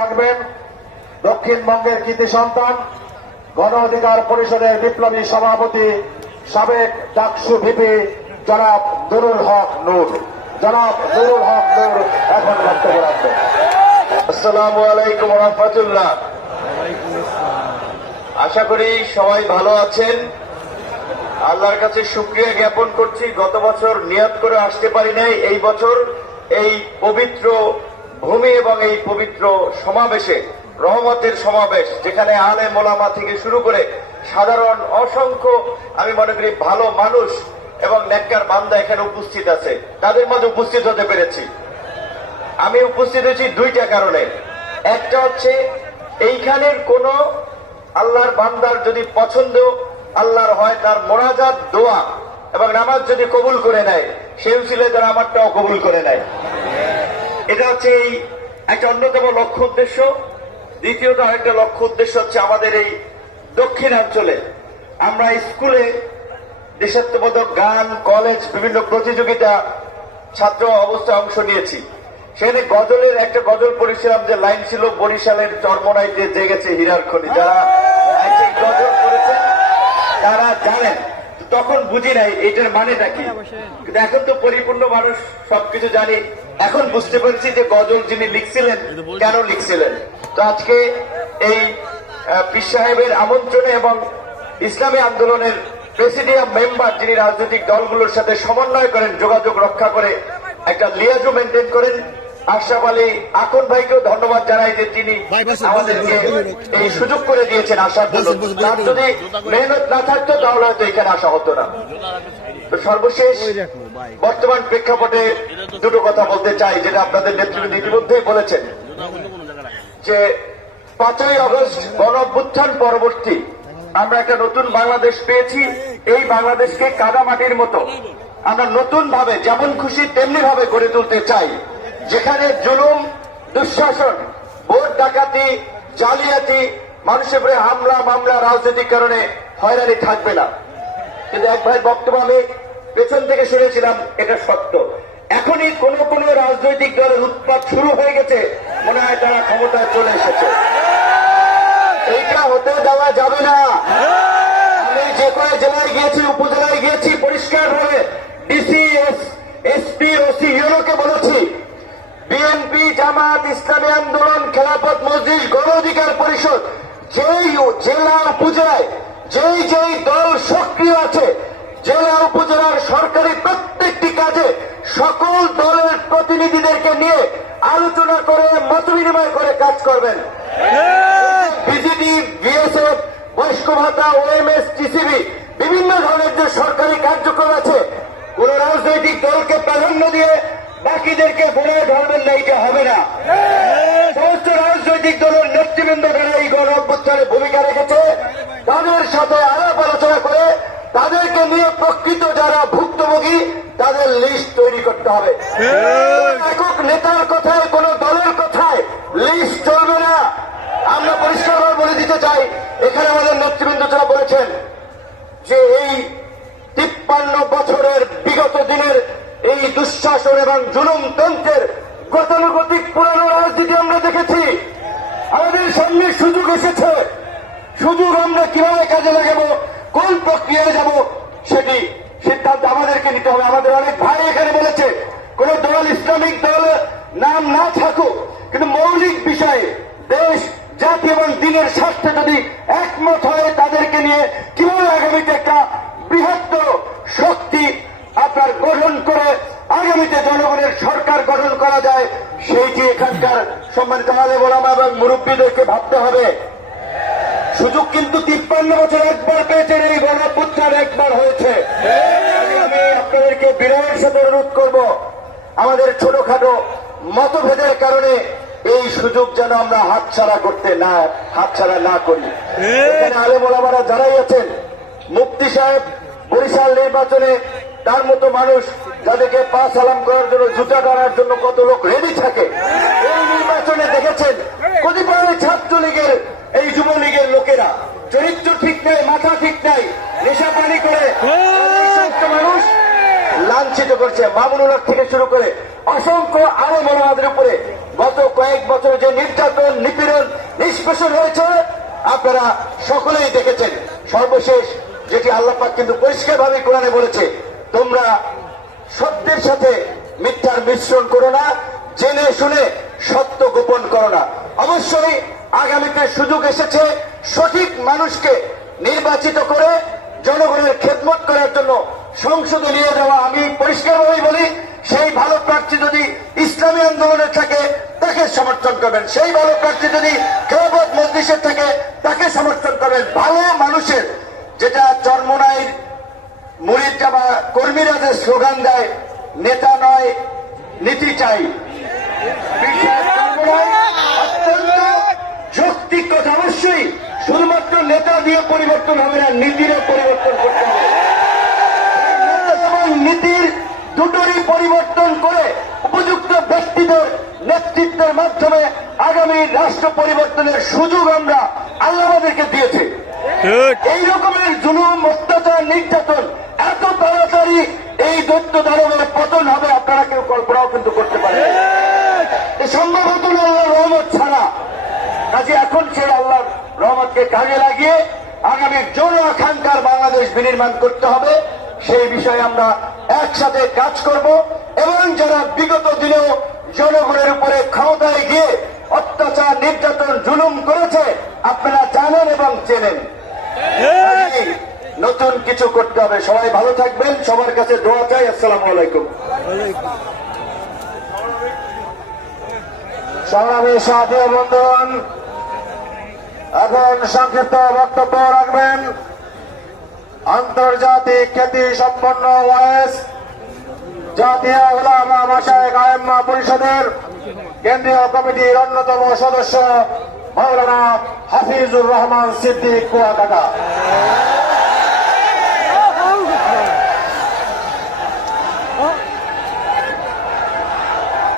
রাখবেন দক্ষিণবঙ্গের কৃতি সন্তান, গণ অধিকার পরিষদের বিপ্লবী সভাপতি সাবেক ডাকসু ভিপি জনাব নুরুল হক নূর। জনাব নুরুল হক নূর এখন বক্তব্য রাখবেন। আসসালামু আলাইকুম রহমতুল্লাহ। আশা করি সবাই ভালো আছেন। আল্লাহর কাছে শুক্রিয়া জ্ঞাপন করছি, গত বছর নিয়ত করে আসতে পারি নাই। এই বছর এই পবিত্র ভূমি এবং এই পবিত্র সমাবেশে, রহমতের সমাবেশ, যেখানে আলে মোলামা থেকে শুরু করে সাধারণ, অসংখ্য, আমি মনে করি ভালো মানুষ এবং নেককার বান্দা এখানে উপস্থিত আছে। তাদের মাঝে উপস্থিত হতে পেরেছি। আমি উপস্থিত হয়েছি দুইটা কারণে। একটা হচ্ছে, এইখানের কোন আল্লাহর বান্দার যদি পছন্দ, আল্লাহর হয় তার মোনাজাত, দোয়া এবং নামাজ যদি কবুল করে নেয়, সে উচিলে যারা আমারটাও কবুল করে নেয়। এটা হচ্ছে এই একটা অন্যতম লক্ষ্য উদ্দেশ্য। দ্বিতীয়ত আরেকটা লক্ষ্য উদ্দেশ্য হচ্ছে আমাদের এই দক্ষিণাঞ্চলে আমরা স্কুলে দেশাত্মবোধক গান, কলেজ, বিভিন্ন প্রতিযোগিতা, ছাত্র অবস্থায় অংশ নিয়েছি। সেখানে গজলের একটা গজল পড়েছিলাম যে লাইন ছিল, বরিশালের চর্মনাইতে জেগেছে হীরার খনি। যারা গজল করেছেন তারা জানেন। তখন বুঝি নাই, এটার মানেটা কি? কিন্তু এখন তো পরিপূর্ণ মানুষ সবকিছু জানি। এখন বুঝতে পেরেছি যে গজল যিনি লিখছিলেন কেন লিখছিলেন? তো আজকে এই পীর সাহেবের আমন্ত্রণে এবং ইসলামী আন্দোলনের প্রেসিডিয়াম মেম্বার যিনি রাজনৈতিক দলগুলোর সাথে সমন্বয় করেন যোগাযোগ রক্ষা করে একটা লিয়াজু মেনটেন করেন আশরাফ আলী আকন ভাইকেও ধন্যবাদ জানাই যে তিনি আমাদেরকে এই সুযোগ করে দিয়েছেন আসার জন্য তার যদি মেহনত না থাকতো তাহলে হয়তো এখানে আসা হতো না। তো সর্বশেষ বর্তমান প্রেক্ষাপটে দুটো কথা বলতে চাই যেটা আপনাদের নেতৃত্ব ইতিমধ্যেই বলেছেন। যে পাঁচই আগস্ট গণ পরবর্তী আমরা একটা নতুন বাংলাদেশ পেয়েছি এই বাংলাদেশকে কাদামাটির মতো আমরা নতুন ভাবে যেমন খুশি তেমনি ভাবে গড়ে তুলতে চাই। যেখানে জুলুম, দুঃশাসন, ভোট ডাকাতি, জালিয়াতি, মানুষের উপরে হামলা, মামলা, রাজনৈতিক কারণে হয়রানি থাকবে না। কিন্তু এক ভাই বক্তব্য আমি পেছন থেকে শুনেছিলাম, এটা সত্য। এখনই কোন কোন রাজনৈতিক দলের উৎপাত শুরু হয়ে গেছে, মনে হয় তারা ক্ষমতায় চলে এসেছে। এইটা হতে দেওয়া যাবে না। আমি যে কয়ে জেলায় গিয়েছি, উপজেলায় গিয়েছি পরিষ্কার ভাবে ডিসি এসপি ওসি ইউনোকে বলেছি বিএনপি জামাত ইসলামী আন্দোলন, খেলাফত মসজিদ গণ অধিকার পরিষদ, যেই জেলা উপজেলায়, যেই যেই দল সক্রিয় আছে, জেলা উপজেলার সরকারি প্রত্যেকটি কাজে সকল দলের প্রতিনিধিদেরকে নিয়ে আলোচনা করে, মত বিনিময় করে কাজ করবেন। বিজেপি, বিএসএফ, বয়স্ক ভাতা, ওএমএস, টিসিবি, বিভিন্ন ধরনের যে সরকারি কার্যক্রম আছে, কোন রাজনৈতিক দলকে প্রাধান্য দিয়ে বাকিদেরকে বোনায় ধরবেন না, এটা হবে না। সমস্ত রাজনৈতিক দলের নেতৃবৃন্দ যারা এই গণ অভ্যুত্থানে ভূমিকা রেখেছে, তাদের সাথে আলাপ আলোচনা করে তাদেরকে নিয়ে প্রকৃত যারা ভুক্তভোগী, তাদের লিস্ট তৈরি করতে হবে। একক নেতার কথায়, কোন দলের কথায় লিস্ট চলবে না। আমরা পরিষ্কারভাবে বলে দিতে চাই, এখানে আমাদের নেতৃবৃন্দ যারা বলেছেন যে এই তিপ্পান্ন দিনের এই দুঃশাসন এবং জুলুমতন্ত্রের গতানুগতিক পুরানো রাজনীতি আমরা দেখেছি। আমাদের সামনে সুযোগ এসেছে। সুযোগ আমরা কীভাবে কাজে লাগাবো, কোন প্রক্রিয়ায় যাব সেটি সিদ্ধান্ত আমাদেরকে নিতে হবে। আমাদের অনেক ভাই এখানে বলেছে, কোন দল, ইসলামিক দল, নাম না থাকুক, কিন্তু মৌলিক বিষয়ে দেশ, জাতি এবং দিনের স্বার্থে যদি একমত হয় তাদেরকে নিয়ে কীভাবে আগামীতে একটা বৃহত্তর শক্তি আপনার গঠন করে আগামীতে জনগণের সরকার গঠন করা যায় সেইটি এখানকার সম্মানিত আলে ওলামা এবং মুরব্বীদেরকে ভাবতে হবে। সুযোগ কিন্তু তিপ্পান্ন বছর একবার পেয়েছেন এই গণপুত্রার একবার হয়েছে। আমি আপনাদেরকে বিনয়ের সাথে অনুরোধ করব আমাদের ছোটখাটো মতভেদের কারণে এই সুযোগ যেন আমরা হাতছাড়া করতে না হাতছাড়া না করি। এখানে আলেম ওলামারা যারাই আছেন মুফতি সাহেব বরিশাল নির্বাচনে তার মতো মানুষ যাদেরকে পা সালাম করার জন্য, জুতা টানার জন্য কত লোক রেডি থাকে। এই নির্বাচনে দেখেছেন কতিপয় ছাত্রলীগের এই যুবলীগের লোকেরা। চরিত্র ঠিক নাই, মাথা ঠিক নাই, নেশা পানি করে। মানুষ লাঞ্ছিত করছে। মামুনুল্লাহ থেকে শুরু করে অসংখ্য আরও মনোবাদের উপরে গত কয়েক বছর যে নির্যাতন, নিপীড়ন, নিষ্পেষণ হয়েছে, আপনারা সকলেই দেখেছেন। সর্বশেষ যেটি আল্লাপাক কিন্তু পরিষ্কারভাবে কোরআনে বলেছে তোমরা সত্যের সাথে মিথ্যার মিশ্রণ করো না, জেনে শুনে সত্য গোপন করো না। অবশ্যই আগামীতে সুযোগ এসেছে সঠিক মানুষকে নির্বাচিত করে জনগণের খেদমত করার জন্য সংসদে নিয়ে যাওয়া আমি পরিষ্কারভাবেই বলি, সেই ভালো প্রার্থী যদি ইসলামী আন্দোলনের থাকে, তাকে সমর্থন করবেন। সেই ভালো প্রার্থী যদি খেলাপথ মজলিসের থাকে, তাকে সমর্থন করবেন। ভালো মানুষের যেটা চর্মনাইর মুড়ির জামা কর্মীরা যে স্লোগান দেয়, নেতা নয়, নীতি চাই। যৌক্তিক কথা। অবশ্যই শুধুমাত্র নেতা দিয়ে পরিবর্তন হবে না, নীতিরও পরিবর্তন করতে হবে। নীতির দুটোরই পরিবর্তন করে উপযুক্ত ব্যক্তিদের নেতৃত্বের মাধ্যমে আগামী রাষ্ট্র পরিবর্তনের সুযোগ আমরা আল্লাহ আমাদেরকে দিয়েছে। এই রকমের জুলুম অত্যাচার নির্যাতন এত তাড়াতাড়ি এই দৈত্য দানবের পতন হবে আপনারা কেউ কল্পনাও কিন্তু করতে পারেন এ সম্ভব হতো না আল্লাহ রহমত ছাড়া। কাজে এখন সেই আল্লাহ রহমতকে কাজে লাগিয়ে আগামী জন আকাঙ্ক্ষার বাংলাদেশ বিনির্মাণ করতে হবে। সেই বিষয়ে আমরা একসাথে কাজ করব এবং যারা বিগত দিনেও জনগণের উপরে ক্ষমতায় গিয়ে অত্যাচার নির্যাতন জুলুম করেছে আপনারা জানেন এবং চেনেন। নতুন কিছু করতে হবে। সবাই ভালো থাকবেন, সবার কাছে দোয়া চাই, আসসালামু আলাইকুম। ও এখন সংক্ষিপ্ত বক্তব্য রাখবেন। আন্তর্জাতিক খ্যাতি সম্পন্ন ওয়েস জাতীয় ওলামা পরিষদের কেন্দ্রীয় কমিটির অন্যতম সদস্য মৌলানা হাফিজুর রহমান সিদ্দিক কুয়াকাটা।